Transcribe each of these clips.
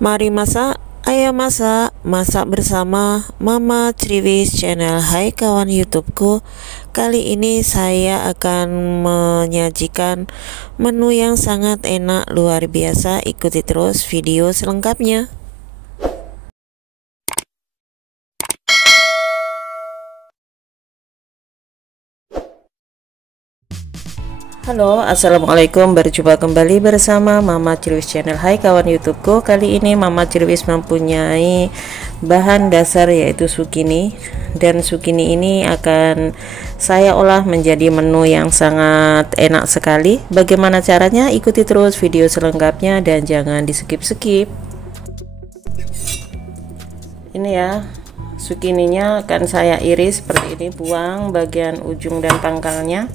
Mari masak, ayo masak, masak bersama Mama Triwis channel. Hai kawan YouTubeku. Kali ini saya akan menyajikan menu yang sangat enak luar biasa. Ikuti terus video selengkapnya. Halo, assalamualaikum. Berjumpa kembali bersama Mama Triwis channel. Hai kawan YouTubeku. Kali ini Mama Triwis mempunyai bahan dasar yaitu sukini, dan sukini ini akan saya olah menjadi menu yang sangat enak sekali. Bagaimana caranya? Ikuti terus video selengkapnya dan jangan di skip-skip. Ini ya, sukininya akan saya iris seperti ini, buang bagian ujung dan pangkalnya.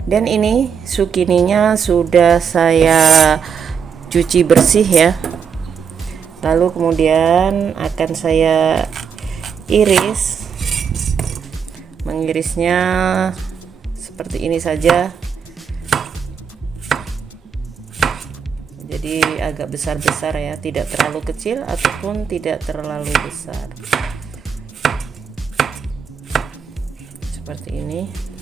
Dan ini sukininya sudah saya cuci bersih ya. Lalu kemudian akan saya iris. Mengirisnya seperti ini saja. Jadi agak besar-besar ya, tidak terlalu kecil ataupun tidak terlalu besar. Seperti ini.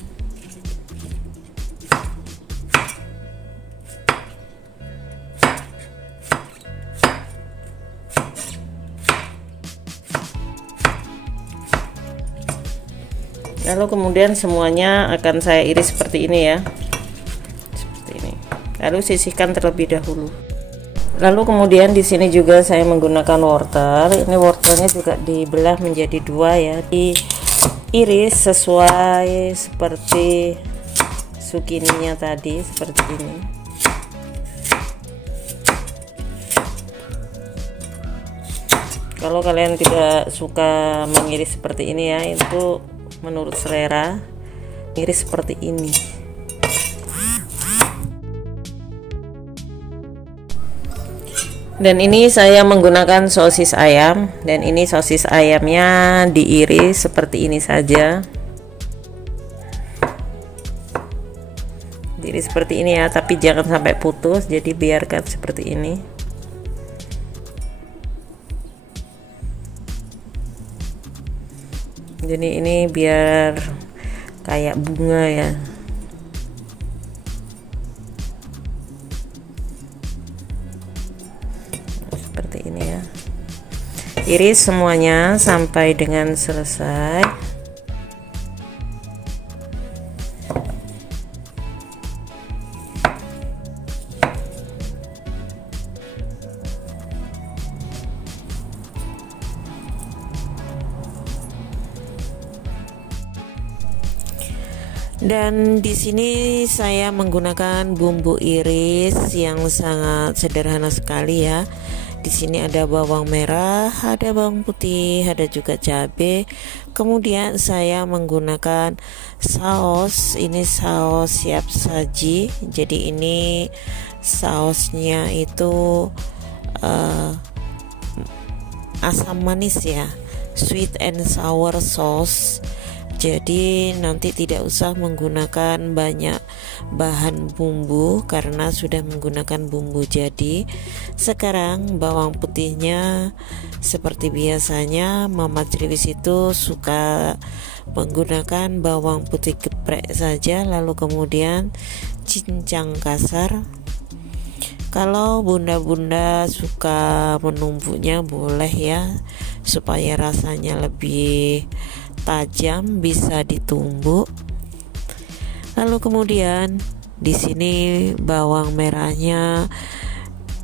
Lalu kemudian semuanya akan saya iris seperti ini ya, seperti ini. Lalu sisihkan terlebih dahulu. Lalu kemudian di sini juga saya menggunakan wortel. Ini wortelnya juga dibelah menjadi dua ya, diiris sesuai seperti sukininya tadi, seperti ini. Kalau kalian tidak suka mengiris seperti ini ya, itu menurut selera, iris seperti ini. Dan ini saya menggunakan sosis ayam, dan ini sosis ayamnya diiris seperti ini saja. Diiris seperti ini ya, tapi jangan sampai putus, jadi biarkan seperti ini. Jadi ini biar kayak bunga ya. Seperti ini ya. Iris semuanya sampai dengan selesai. Dan di sini saya menggunakan bumbu iris yang sangat sederhana sekali ya. Di sini ada bawang merah, ada bawang putih, ada juga cabai. Kemudian saya menggunakan saus. Ini saus siap saji. Jadi ini sausnya itu asam manis ya, sweet and sour sauce. Jadi nanti tidak usah menggunakan banyak bahan bumbu karena sudah menggunakan bumbu jadi. Sekarang bawang putihnya seperti biasanya Mama Triwis itu suka menggunakan bawang putih geprek saja, lalu kemudian cincang kasar. Kalau bunda-bunda suka menumbuknya boleh ya, supaya rasanya lebih tajam, bisa ditumbuk. Lalu kemudian di sini bawang merahnya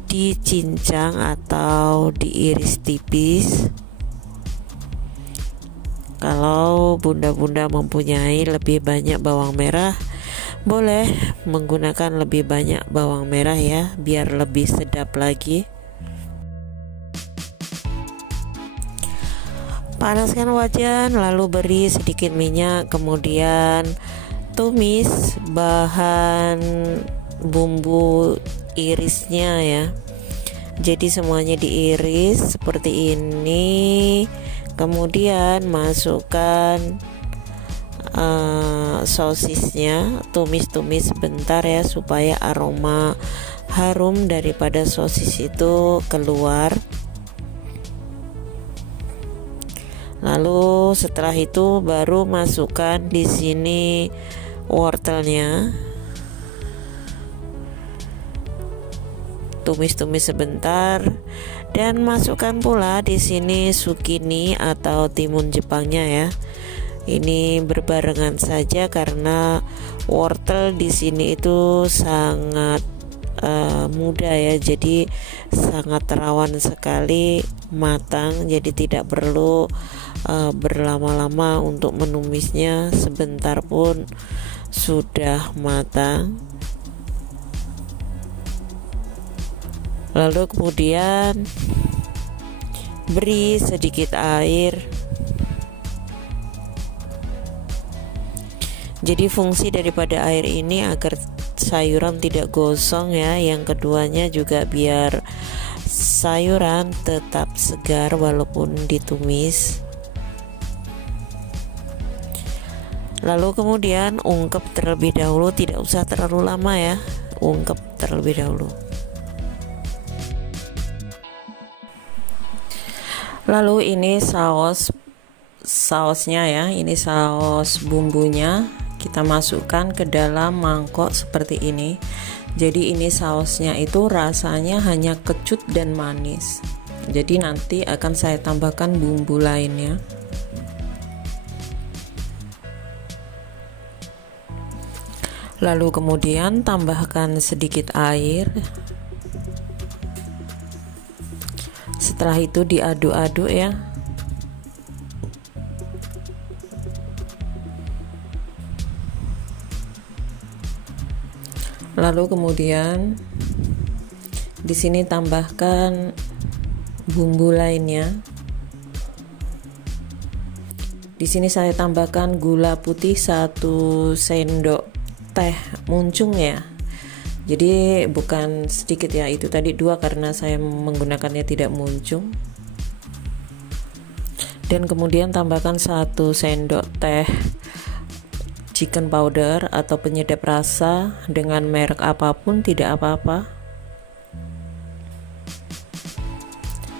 dicincang atau diiris tipis. Kalau bunda-bunda mempunyai lebih banyak bawang merah, boleh menggunakan lebih banyak bawang merah ya, biar lebih sedap lagi. Panaskan wajan, lalu beri sedikit minyak, kemudian tumis bahan bumbu irisnya ya. Jadi semuanya diiris seperti ini. Kemudian masukkan sosisnya, tumis-tumis sebentar ya, supaya aroma harum daripada sosis itu keluar. Lalu setelah itu baru masukkan di sini wortelnya, tumis-tumis sebentar, dan masukkan pula di sini zucchini atau timun Jepangnya ya. Ini berbarengan saja karena wortel di sini itu sangat mudah ya, jadi sangat rawan sekali matang, jadi tidak perlu berlama-lama untuk menumisnya, sebentar pun sudah matang. Lalu kemudian beri sedikit air. Jadi fungsi daripada air ini agar sayuran tidak gosong ya. Yang keduanya juga biar sayuran tetap segar walaupun ditumis. Lalu kemudian ungkep terlebih dahulu, tidak usah terlalu lama ya, ungkep terlebih dahulu. Lalu ini sausnya ya, ini saus bumbunya kita masukkan ke dalam mangkok seperti ini. Jadi ini sausnya itu rasanya hanya kecut dan manis. Jadi nanti akan saya tambahkan bumbu lainnya. Lalu kemudian tambahkan sedikit air. Setelah itu diaduk-aduk ya. Lalu kemudian di sini tambahkan bumbu lainnya. Di sini saya tambahkan gula putih 1 sendok teh muncung ya. Jadi bukan sedikit ya, itu tadi 2 karena saya menggunakannya tidak muncung. Dan kemudian tambahkan 1 sendok teh chicken powder atau penyedap rasa, dengan merek apapun tidak apa-apa.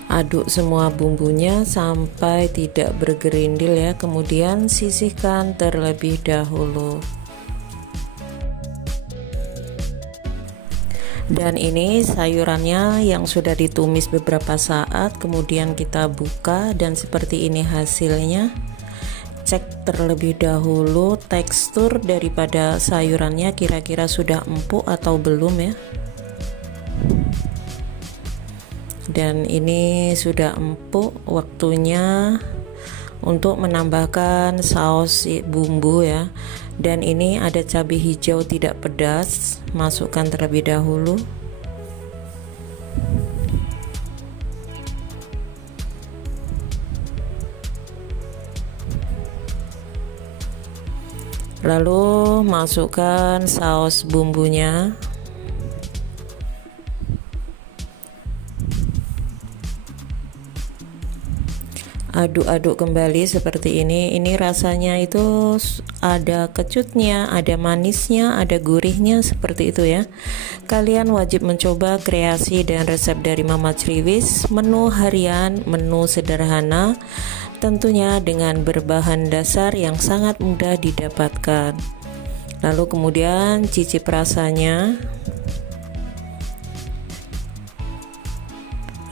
Aduk semua bumbunya sampai tidak bergerindil ya, kemudian sisihkan terlebih dahulu. Dan ini sayurannya yang sudah ditumis beberapa saat, kemudian kita buka dan seperti ini hasilnya. Cek terlebih dahulu tekstur daripada sayurannya, kira-kira sudah empuk atau belum ya. Dan ini sudah empuk, waktunya untuk menambahkan saus bumbu ya. Dan ini ada cabai hijau tidak pedas, masukkan terlebih dahulu. Lalu masukkan saus bumbunya. Aduk-aduk kembali seperti ini. Ini rasanya itu ada kecutnya, ada manisnya, ada gurihnya, seperti itu ya. Kalian wajib mencoba kreasi dan resep dari Mama Criwis, menu harian, menu sederhana, tentunya dengan berbahan dasar yang sangat mudah didapatkan. Lalu kemudian cicip rasanya.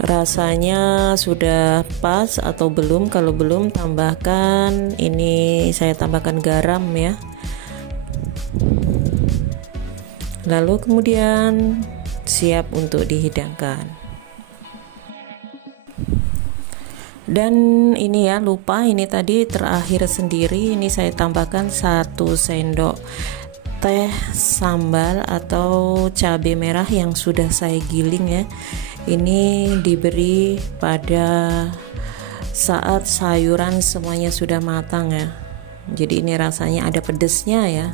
Rasanya sudah pas atau belum? Kalau belum, tambahkan, ini saya tambahkan garam ya. Lalu kemudian siap untuk dihidangkan. Dan ini ya, lupa, ini tadi terakhir sendiri, ini saya tambahkan 1 sendok teh sambal atau cabai merah yang sudah saya giling ya. Ini diberi pada saat sayuran semuanya sudah matang ya. Jadi ini rasanya ada pedesnya ya.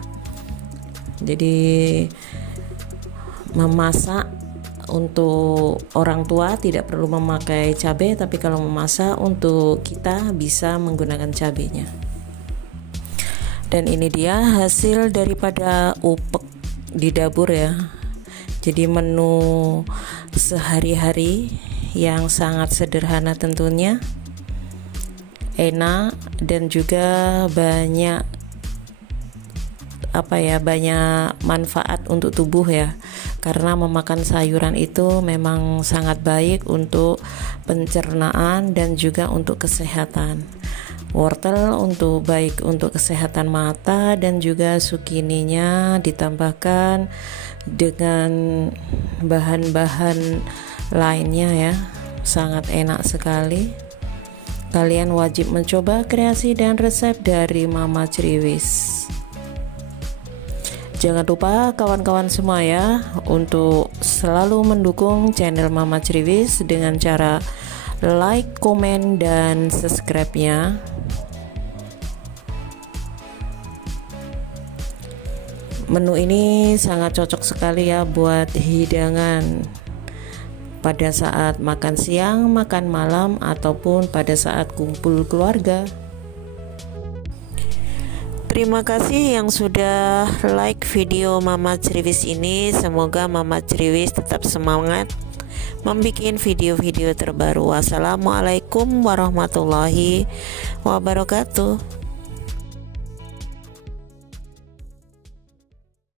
Jadi memasak untuk orang tua tidak perlu memakai cabai, tapi kalau memasak untuk kita bisa menggunakan cabainya. Dan ini dia hasil daripada upek di dapur ya. Jadi menu sehari-hari yang sangat sederhana tentunya. enak dan juga banyak banyak manfaat untuk tubuh ya, karena memakan sayuran itu memang sangat baik untuk pencernaan dan juga untuk kesehatan. Wortel baik untuk kesehatan mata, dan juga zukininya ditambahkan dengan bahan-bahan lainnya ya, sangat enak sekali. Kalian wajib mencoba kreasi dan resep dari Mama Ceriwis. Jangan lupa kawan-kawan semua ya, untuk selalu mendukung channel Mama Ceriwis dengan cara like, komen, dan subscribe-nya. Menu ini sangat cocok sekali ya buat hidangan pada saat makan siang, makan malam, ataupun pada saat kumpul keluarga. Terima kasih yang sudah like video Mama Ceriwis ini. Semoga Mama Ceriwis tetap semangat membuat video-video terbaru. Wassalamualaikum warahmatullahi wabarakatuh.